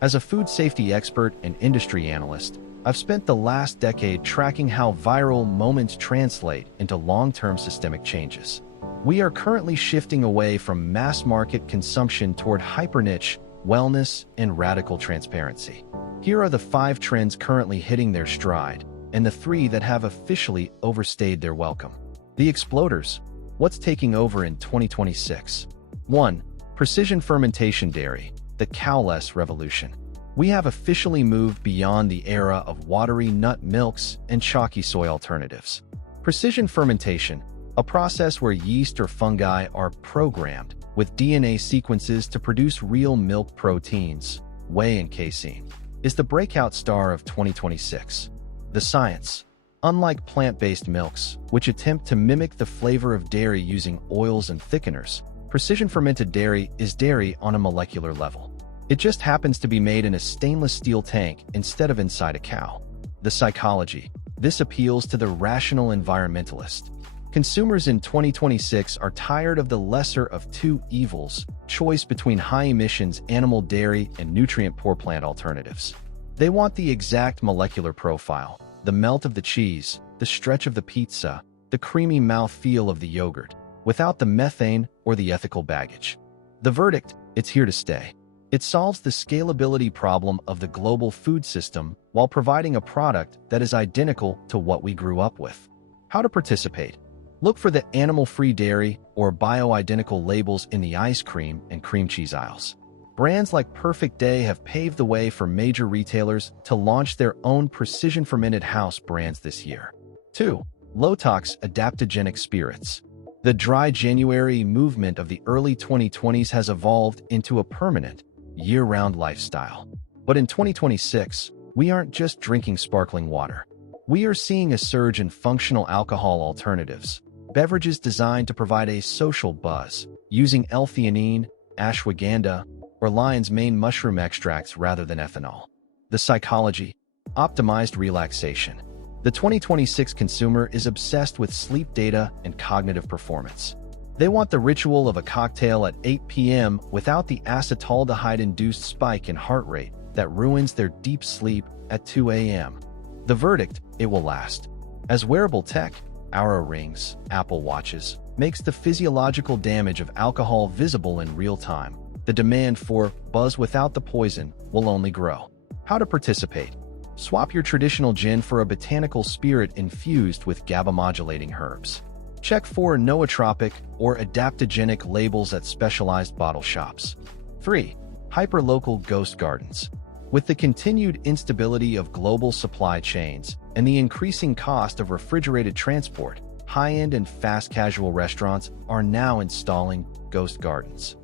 As a food safety expert and industry analyst, I've spent the last decade tracking how viral moments translate into long-term systemic changes. We are currently shifting away from mass-market consumption toward hyper-niche, wellness, and radical transparency. Here are the 5 trends currently hitting their stride, and the 3 that have officially overstayed their welcome. The exploders. What's taking over in 2026? 1. Precision fermentation dairy, the cowless revolution. We have officially moved beyond the era of watery nut milks and chalky soy alternatives. Precision fermentation, a process where yeast or fungi are programmed with DNA sequences to produce real milk proteins, whey and casein, is the breakout star of 2026. The science. Unlike plant-based milks, which attempt to mimic the flavor of dairy using oils and thickeners, precision fermented dairy is dairy on a molecular level. It just happens to be made in a stainless steel tank instead of inside a cow. The psychology. This appeals to the rational environmentalist. Consumers in 2026 are tired of the lesser of two evils, choice between high-emissions animal dairy and nutrient-poor plant alternatives. They want the exact molecular profile, the melt of the cheese, the stretch of the pizza, the creamy mouthfeel of the yogurt, without the methane or the ethical baggage. The verdict: it's here to stay. It solves the scalability problem of the global food system while providing a product that is identical to what we grew up with. How to participate? Look for the animal-free dairy or bio-identical labels in the ice cream and cream cheese aisles. Brands like Perfect Day have paved the way for major retailers to launch their own precision-fermented house brands this year. 2. Low-tox adaptogenic spirits. The dry January movement of the early 2020s has evolved into a permanent, year-round lifestyle. But in 2026, we aren't just drinking sparkling water. We are seeing a surge in functional alcohol alternatives, beverages designed to provide a social buzz, using L-theanine, ashwagandha, or lion's mane mushroom extracts rather than ethanol. The psychology. Optimized relaxation. The 2026 consumer is obsessed with sleep data and cognitive performance. They want the ritual of a cocktail at 8 p.m. without the acetaldehyde-induced spike in heart rate that ruins their deep sleep at 2 a.m. The verdict: it will last. As wearable tech, Oura rings, Apple Watches, makes the physiological damage of alcohol visible in real time, the demand for buzz without the poison will only grow. How to participate? Swap your traditional gin for a botanical spirit infused with GABA-modulating herbs. Check for nootropic or adaptogenic labels at specialized bottle shops. 3. Hyperlocal ghost gardens. With the continued instability of global supply chains and the increasing cost of refrigerated transport, high-end and fast casual restaurants are now installing ghost gardens.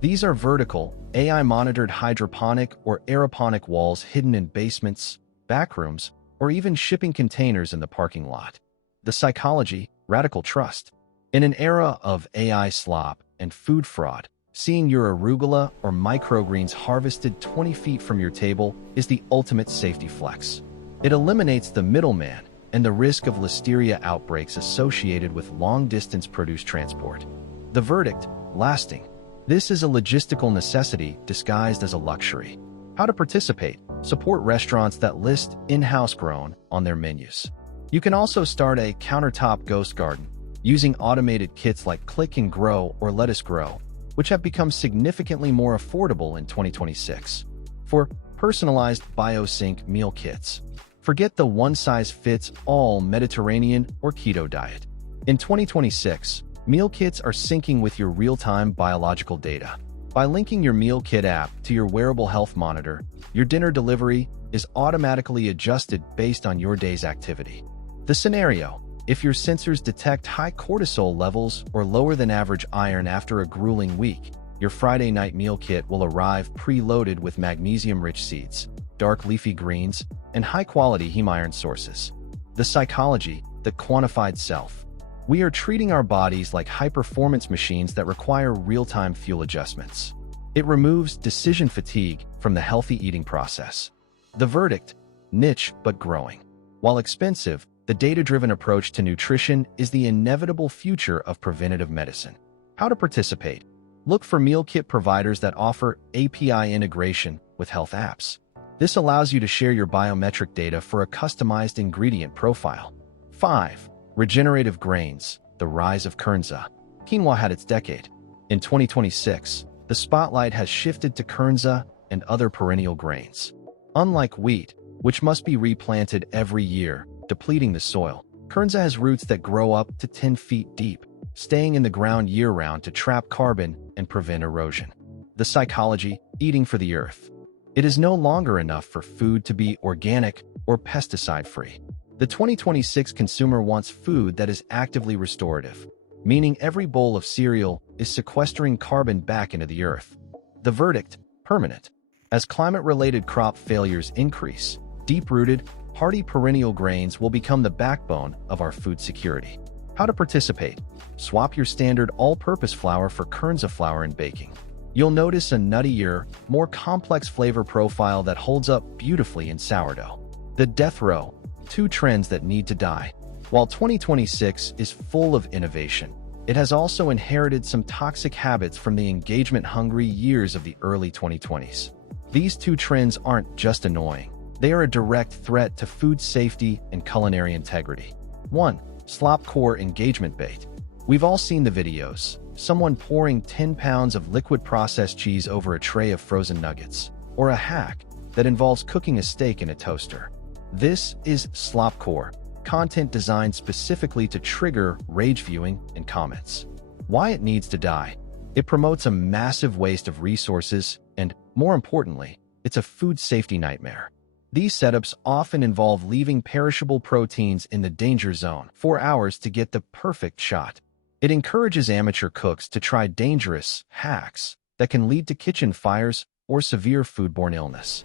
These are vertical, AI-monitored hydroponic or aeroponic walls hidden in basements, backrooms, or even shipping containers in the parking lot. The psychology. Radical trust. In an era of AI slop and food fraud, seeing your arugula or microgreens harvested 20 feet from your table is the ultimate safety flex. It eliminates the middleman and the risk of listeria outbreaks associated with long-distance produce transport. The verdict: lasting. This is a logistical necessity disguised as a luxury. How to participate? Support restaurants that list in-house grown on their menus. You can also start a countertop ghost garden using automated kits like Click and Grow or Lettuce Grow, which have become significantly more affordable in 2026. For personalized BioSync meal kits, forget the one-size-fits-all Mediterranean or keto diet. In 2026, meal kits are syncing with your real-time biological data. By linking your meal kit app to your wearable health monitor, your dinner delivery is automatically adjusted based on your day's activity. The scenario: if your sensors detect high cortisol levels or lower than average iron after a grueling week, your Friday night meal kit will arrive pre-loaded with magnesium-rich seeds, dark leafy greens, and high-quality heme iron sources. The psychology. The quantified self. We are treating our bodies like high-performance machines that require real-time fuel adjustments. It removes decision fatigue from the healthy eating process. The verdict: niche but growing. While expensive, the data-driven approach to nutrition is the inevitable future of preventative medicine. How to participate? Look for meal kit providers that offer API integration with health apps. This allows you to share your biometric data for a customized ingredient profile. 5. Regenerative grains, the rise of Kernza. Quinoa had its decade. In 2026, the spotlight has shifted to Kernza and other perennial grains. Unlike wheat, which must be replanted every year, depleting the soil, Kernza has roots that grow up to 10 feet deep, staying in the ground year-round to trap carbon and prevent erosion. The psychology, eating for the earth. It is no longer enough for food to be organic or pesticide-free. The 2026 consumer wants food that is actively restorative, meaning every bowl of cereal is sequestering carbon back into the earth. The verdict, permanent. As climate-related crop failures increase, deep-rooted, hardy perennial grains will become the backbone of our food security. How to participate? Swap your standard all-purpose flour for Kernza flour in baking. You'll notice a nuttier, more complex flavor profile that holds up beautifully in sourdough. The death row, 2 trends that need to die. While 2026 is full of innovation, it has also inherited some toxic habits from the engagement-hungry years of the early 2020s. These 2 trends aren't just annoying. They are a direct threat to food safety and culinary integrity. 1. Slopcore engagement bait. We've all seen the videos. Someone pouring 10 pounds of liquid processed cheese over a tray of frozen nuggets. Or a hack that involves cooking a steak in a toaster. This is slopcore, content designed specifically to trigger rage viewing and comments. Why it needs to die? It promotes a massive waste of resources and, more importantly, it's a food safety nightmare. These setups often involve leaving perishable proteins in the danger zone for hours to get the perfect shot. It encourages amateur cooks to try dangerous hacks that can lead to kitchen fires or severe foodborne illness.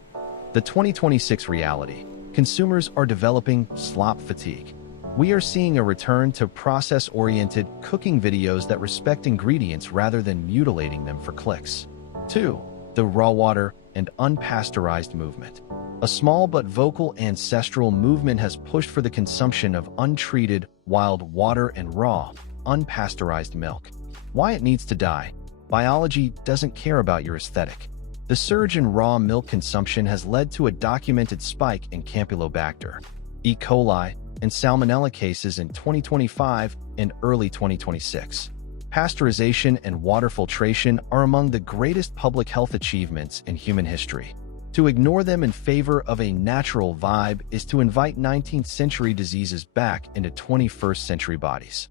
The 2026 reality. Consumers are developing slop fatigue. We are seeing a return to process-oriented cooking videos that respect ingredients rather than mutilating them for clicks. 2. The raw water and unpasteurized movement. A small but vocal ancestral movement has pushed for the consumption of untreated, wild water and raw, unpasteurized milk. Why it needs to die? Biology doesn't care about your aesthetic. The surge in raw milk consumption has led to a documented spike in Campylobacter, E. coli, and Salmonella cases in 2025 and early 2026. Pasteurization and water filtration are among the greatest public health achievements in human history. To ignore them in favor of a natural vibe is to invite 19th century diseases back into 21st century bodies.